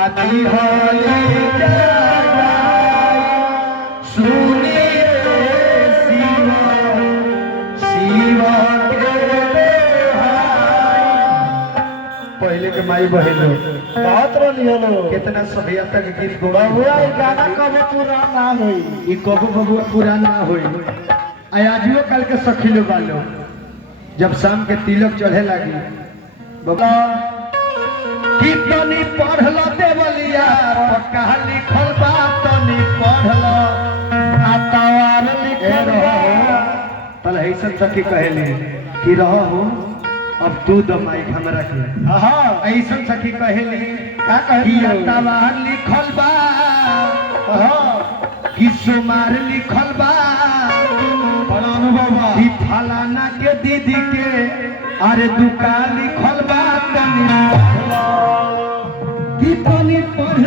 आदि होली जगाई सुनिए शिवा शिवा के पहले के माई बहनो बहुत रलियो लो कितना सभ्यता के गीत बबुआ ई गाना कब पूरा ना होई ई कबो बबुआ पूरा ना होई आजियो कल के सखिलो बालो जब शाम के तिलक चढ़े लगी बबुआ कितनी पढ़ल देवलिया पक्का लिखल बा तनी पढ़ल आतावार लिखल बा तल ऐसन सखी कहले कि रहो हो अब तू द माइक हमरा के हां ऐसन सखी कहले का कहली कि आतावार लिखल बा हां कि सोमार लिखल बा बड़ा अनुभव बा कि फलाना के दीदी के अरे दुकान लिखल बा तनी कि तनी पढ़